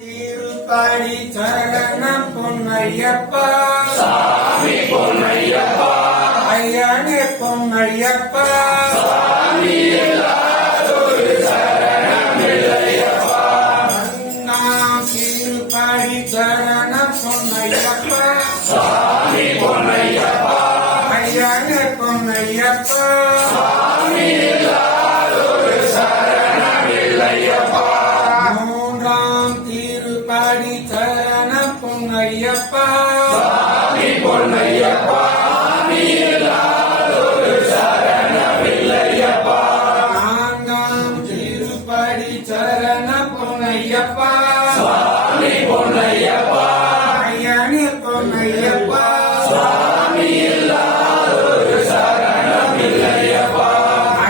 திருப்படி சரணம் பொன்னையப்பா சாமி பொன்னையப்பா ஐயனே பொன்னையப்பா சாமி எல்லாரோடு சரணம் இல்லையப்பா நாம் திருப்படி சரணம் பொன்னையப்பா சாமி பொன்னையப்பா ஐயனே பொன்னையப்பா சாமி எல்லாரோடு சரணம் இல்லையப்பா மூன்றாம் திருப்படி சரணம் பொன்னையப்பா சாமி பொன்னையப்பா சாமி எல்லாரோடு சரணம் இல்லையப்பா நான்காம் திருப்படி சரணம் பொன்னையப்பா சாமி பொன்னையப்பா ஐயனே பொன்னையப்பா சாமி எல்லாரோடு சரணம் இல்லையப்பா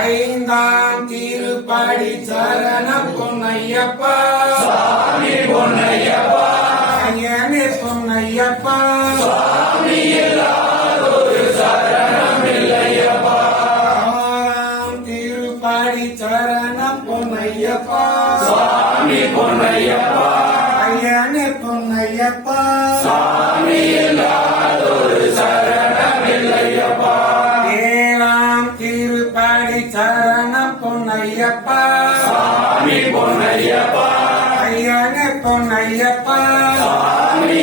ஐந்தாம் திருப்படி சரணம் பொன்னையப்பா சாமி பொன்னையப்பா ஐயனே பொன்னையப்பா சாமி எல்லாரோடு சரணம் இல்லையப்பா ஆறாம் திருப்படி சரணம் பொன்னையப்பா சாமி பொன்னையப்பா ஐயனே பொன்னையப்பா சாமி எல்லாரோடு சரணம் இல்லையப்பா ஏழாம் திருப்படி சரணம் பொன்னையப்பா சாமி பொன்னையப்பா ஐயனே பொன்னையப்பா சாமி